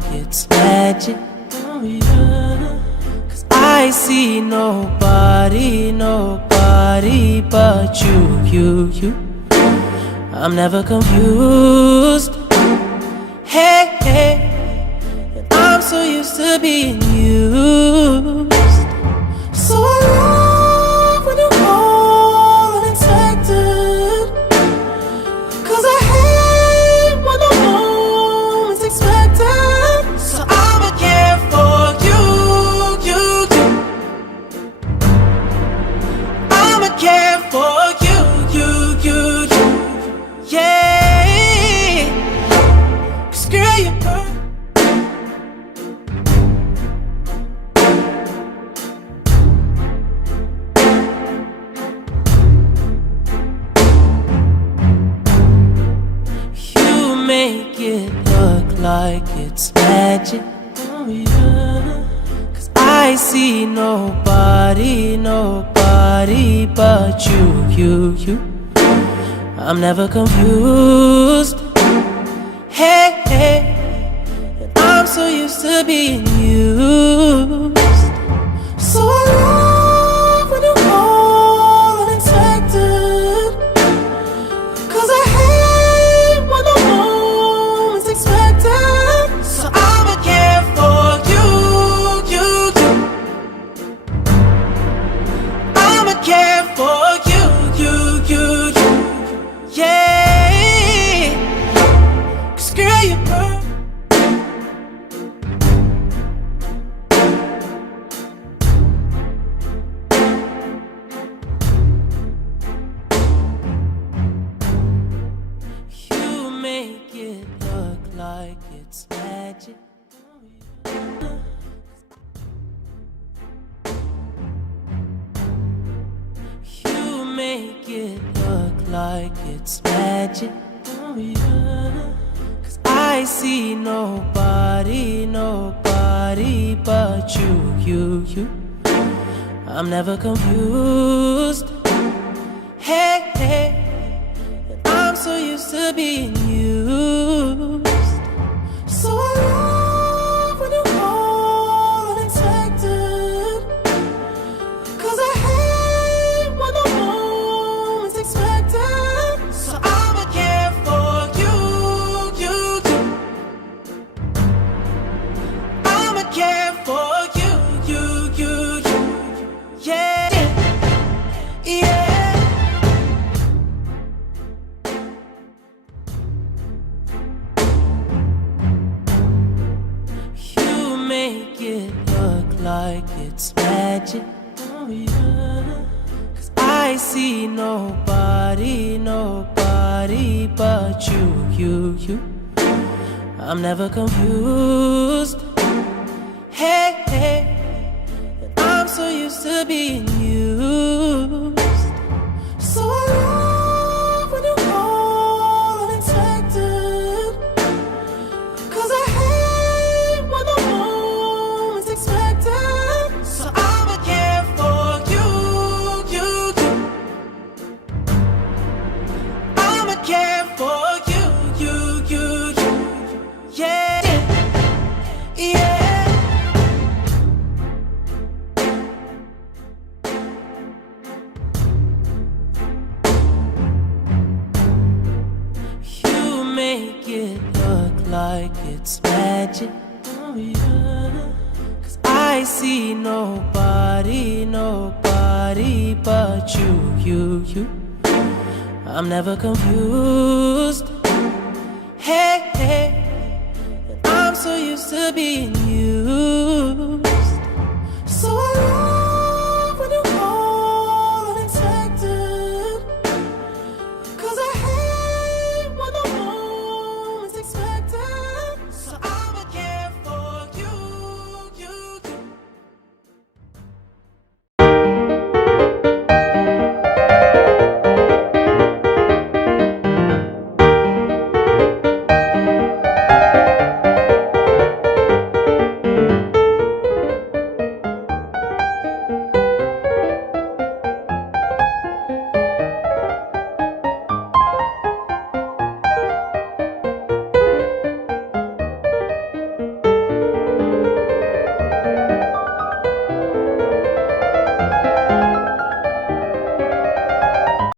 like it's magic. Oh yeah. 'Cause I see nobody, nobody but you. I'm never confused. Hey, and I'm so used to being used. So I love when you call unexpected, 'cause I hate when the moment's expected. So I'ma care for you. I'ma care for you. Yeah, 'cause girl, you're perfect. You make it look like it's magic. Oh yeah. 'Cause I see nobody, nobody but you. I'm never confused. Hey, and I'm so used to being used. So I love when you call unexpected, 'cause I hate when the moment's expected. So I'ma care for you. I'ma care for you. Yeah, 'cause girl, you're perfect. You make it look like it's magic. You make it look like it's magic. Oh yeah. 'Cause I see nobody, nobody but you. I'm never confused. Hey, and I'm so used to being used. So I love when you call unexpected, 'cause I hate when the moment's expected. So I'ma care for you. I'ma care for you. Yeah. You make it look like it's magic. Oh yeah. 'Cause I see nobody, nobody but you. I'm never confused. Hey, and I'm so used to being used. So I love when you call unexpected, 'cause I hate when the moment's expected. So I'ma care for you. I'ma care for you. Yeah. You make it look like it's magic. Oh yeah. 'Cause I see nobody, nobody but you. I'm never confused. Hey, and I'm so used to being used.